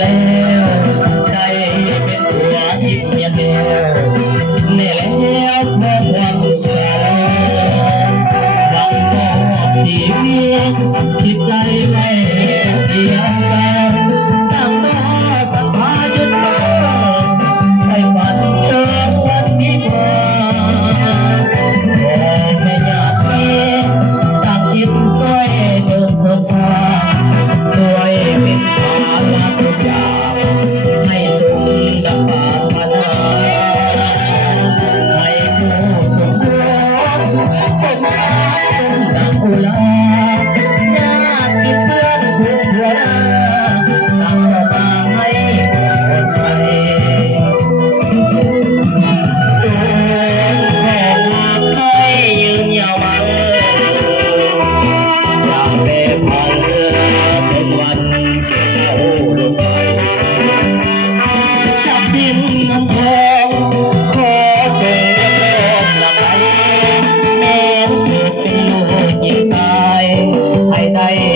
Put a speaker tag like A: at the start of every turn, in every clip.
A: แล้ว Ahí.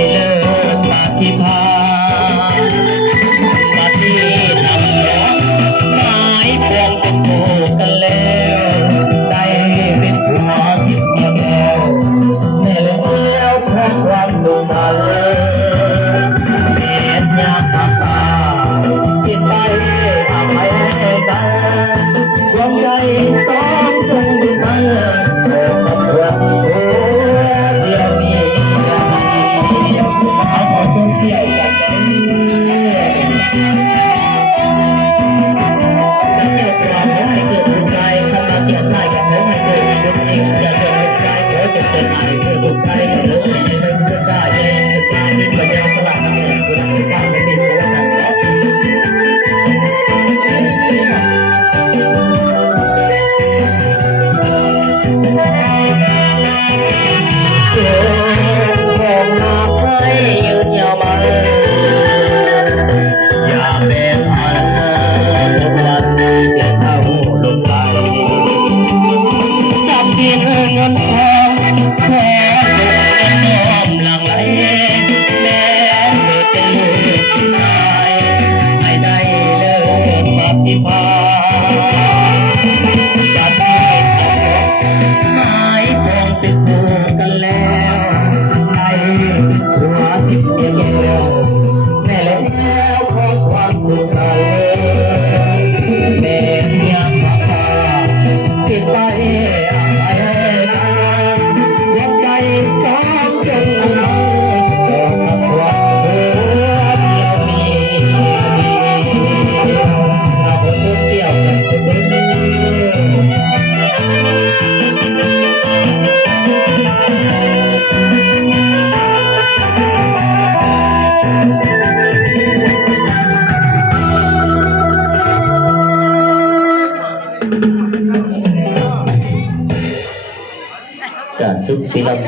A: สุดพิลัม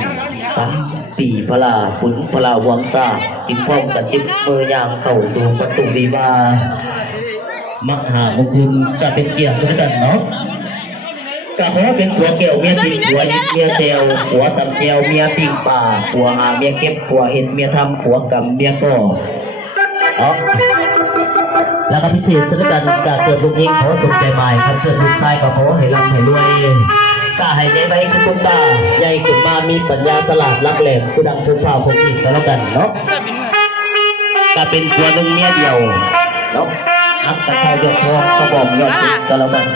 A: ปังปีพลาขุนพลาวังซาอิพ้องกับทิพเมยางเข้าสู่ประตูดีวามหามงคลจะเป็นเกียรติสุดกันเนาะกะเพาะเป็นหัวเกลียวเมียติ่งหัวยิดเมียเซลหัวตำเกลียวเมียติ่งป่าหัวหาเมียเก็บหัวเห็ดเมียทำหัวกำเมียก่ออ๋แล้วก็พิเศษสุดกันกะเกิดลูกเองขอสุดใจใหม่ครับเกิดลูกชายกระเพาะให้ลำให้รวย ตาให้ไงไปคุณคุณตาใหญ่ขึ้นมามีปัญญาสลาดรักแหลมผู้ดังผู้เผาคนอีกก็แล้วกันเนาะก็เป็นตัวนึงเมียเดียวเนาะอักตะเชายกทองกระบอกยอดติดก็แล้วกัน